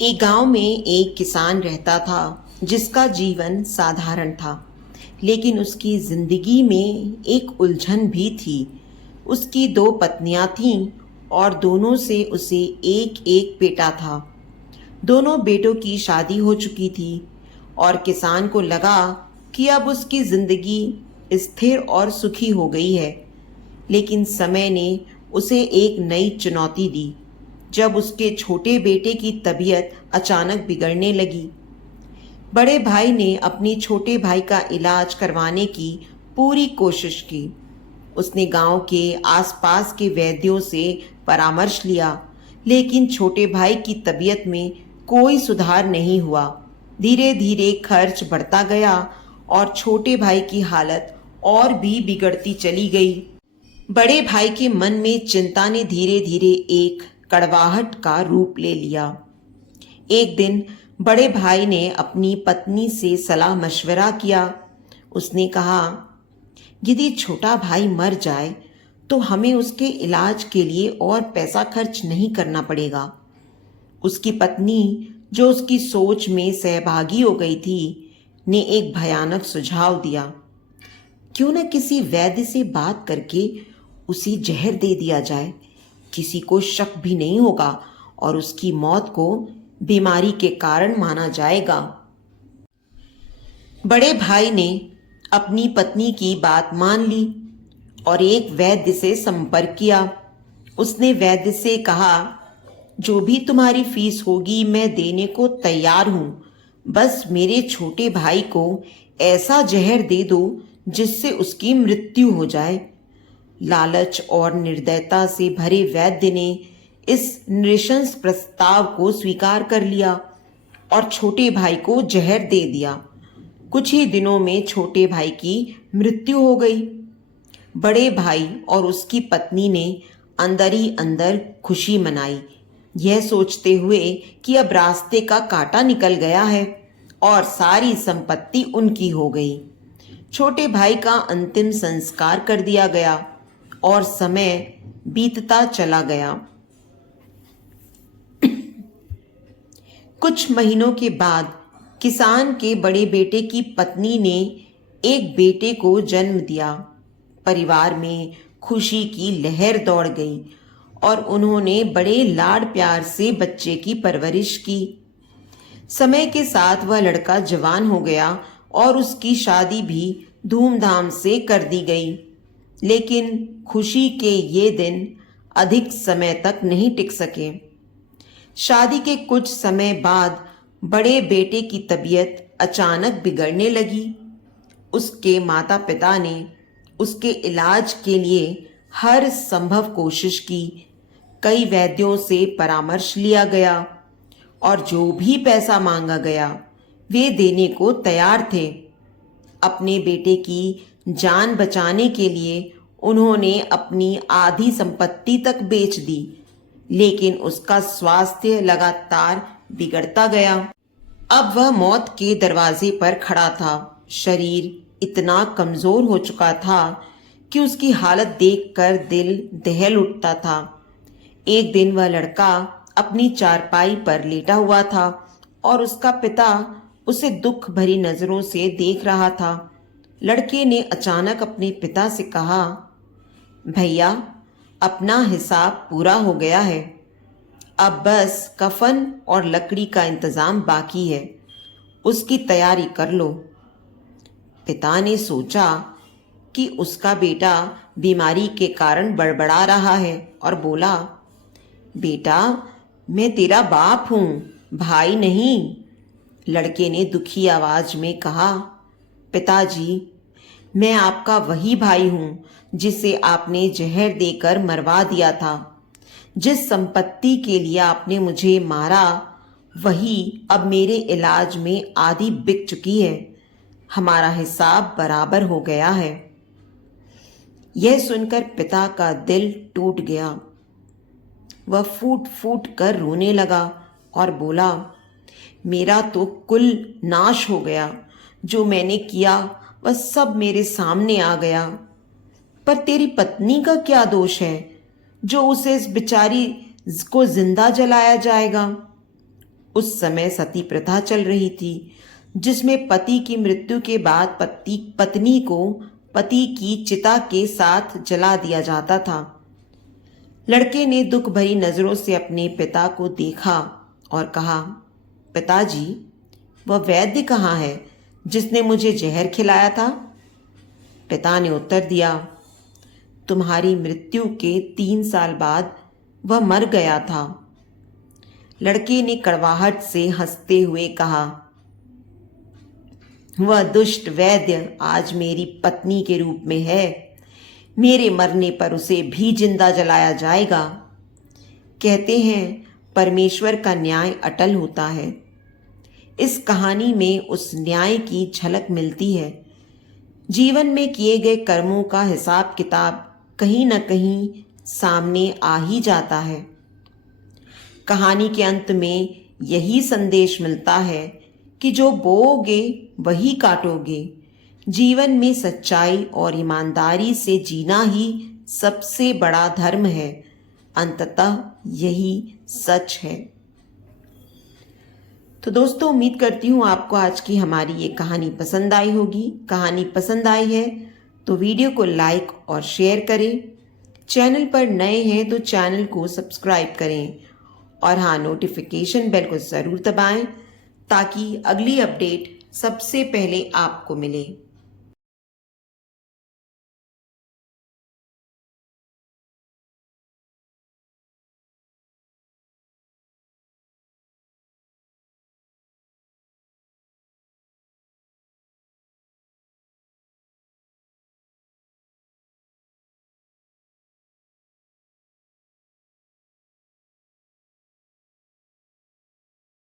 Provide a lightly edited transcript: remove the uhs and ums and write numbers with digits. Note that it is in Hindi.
एक गांव में एक किसान रहता था जिसका जीवन साधारण था, लेकिन उसकी जिंदगी में एक उलझन भी थी। उसकी दो पत्नियां थीं और दोनों से उसे एक एक बेटा था। दोनों बेटों की शादी हो चुकी थी और किसान को लगा कि अब उसकी जिंदगी स्थिर और सुखी हो गई है। लेकिन समय ने उसे एक नई चुनौती दी जब उसके छोटे बेटे की तबीयत अचानक बिगड़ने लगी। बड़े भाई ने अपने छोटे भाई का इलाज करवाने की पूरी कोशिश की। उसने गांव के आसपास के वैद्यों से परामर्श लिया, लेकिन छोटे भाई की तबीयत में कोई सुधार नहीं हुआ। धीरे धीरे खर्च बढ़ता गया और छोटे भाई की हालत और भी बिगड़ती चली गई। बड़े भाई के मन में चिंता ने धीरे धीरे एक कड़वाहट का रूप ले लिया। एक दिन बड़े भाई ने अपनी पत्नी से सलाह मशवरा किया। उसने कहा, यदि छोटा भाई मर जाए तो हमें उसके इलाज के लिए और पैसा खर्च नहीं करना पड़ेगा। उसकी पत्नी, जो उसकी सोच में सहभागी हो गई थी, ने एक भयानक सुझाव दिया। क्यों न किसी वैद्य से बात करके उसे जहर दे दिया जाए। किसी को शक भी नहीं होगा और उसकी मौत को बीमारी के कारण माना जाएगा। बड़े भाई ने अपनी पत्नी की बात मान ली और एक वैद्य से संपर्क किया। उसने वैद्य से कहा, जो भी तुम्हारी फीस होगी मैं देने को तैयार हूं। बस मेरे छोटे भाई को ऐसा जहर दे दो जिससे उसकी मृत्यु हो जाए। लालच और निर्दयता से भरे वैद्य ने इस नृशंस प्रस्ताव को स्वीकार कर लिया और छोटे भाई को जहर दे दिया। कुछ ही दिनों में छोटे भाई की मृत्यु हो गई। बड़े भाई और उसकी पत्नी ने अंदर ही अंदर खुशी मनाई, यह सोचते हुए कि अब रास्ते का कांटा निकल गया है और सारी संपत्ति उनकी हो गई। छोटे भाई का अंतिम संस्कार कर दिया गया और समय बीतता चला गया। कुछ महीनों के बाद किसान के बड़े बेटे की पत्नी ने एक बेटे को जन्म दिया। परिवार में खुशी की लहर दौड़ गई और उन्होंने बड़े लाड प्यार से बच्चे की परवरिश की। समय के साथ वह लड़का जवान हो गया और उसकी शादी भी धूमधाम से कर दी गई। लेकिन खुशी के ये दिन अधिक समय तक नहीं टिक सके। शादी के कुछ समय बाद बड़े बेटे की तबीयत अचानक बिगड़ने लगी। उसके माता पिता ने उसके इलाज के लिए हर संभव कोशिश की। कई वैद्यों से परामर्श लिया गया और जो भी पैसा मांगा गया वे देने को तैयार थे। अपने बेटे की जान बचाने के लिए उन्होंने अपनी आधी संपत्ति तक बेच दी, लेकिन उसका स्वास्थ्य लगातार बिगड़ता गया। अब वह मौत के दरवाजे पर खड़ा था। शरीर इतना कमजोर हो चुका था कि उसकी हालत देखकर दिल दहल उठता था। एक दिन वह लड़का अपनी चारपाई पर लेटा हुआ था और उसका पिता उसे दुख भरी नजरों से देख रहा था। लड़के ने अचानक अपने पिता से कहा, भैया, अपना हिसाब पूरा हो गया है। अब बस कफन और लकड़ी का इंतजाम बाकी है, उसकी तैयारी कर लो। पिता ने सोचा कि उसका बेटा बीमारी के कारण बड़बड़ा रहा है और बोला, बेटा, मैं तेरा बाप हूं, भाई नहीं। लड़के ने दुखी आवाज में कहा, पिताजी, मैं आपका वही भाई हूं जिसे आपने जहर देकर मरवा दिया था। जिस संपत्ति के लिए आपने मुझे मारा, वही अब मेरे इलाज में आधी बिक चुकी है। हमारा हिसाब बराबर हो गया है। यह सुनकर पिता का दिल टूट गया। वह फूट फूट कर रोने लगा और बोला, मेरा तो कुल नाश हो गया। जो मैंने किया वह सब मेरे सामने आ गया। पर तेरी पत्नी का क्या दोष है जो उसे इस बेचारी को जिंदा जलाया जाएगा? उस समय सती प्रथा चल रही थी, जिसमें पति की मृत्यु के बाद पत्नी को पति की चिता के साथ जला दिया जाता था। लड़के ने दुख भरी नजरों से अपने पिता को देखा और कहा, पिताजी, वह वैद्य कहाँ है जिसने मुझे जहर खिलाया था? पिता ने उत्तर दिया, तुम्हारी मृत्यु के 3 साल बाद वह मर गया था। लड़के ने कड़वाहट से हंसते हुए कहा, वह दुष्ट वैद्य आज मेरी पत्नी के रूप में है। मेरे मरने पर उसे भी जिंदा जलाया जाएगा। कहते हैं परमेश्वर का न्याय अटल होता है। इस कहानी में उस न्याय की झलक मिलती है। जीवन में किए गए कर्मों का हिसाब किताब कहीं न कहीं सामने आ ही जाता है। कहानी के अंत में यही संदेश मिलता है कि जो बोओगे वही काटोगे। जीवन में सच्चाई और ईमानदारी से जीना ही सबसे बड़ा धर्म है। अंततः यही सच है। तो दोस्तों, उम्मीद करती हूँ आपको आज की हमारी ये कहानी पसंद आई होगी। कहानी पसंद आई है तो वीडियो को लाइक और शेयर करें। चैनल पर नए हैं तो चैनल को सब्सक्राइब करें और हाँ, नोटिफिकेशन बेल को ज़रूर दबाएं ताकि अगली अपडेट सबसे पहले आपको मिले।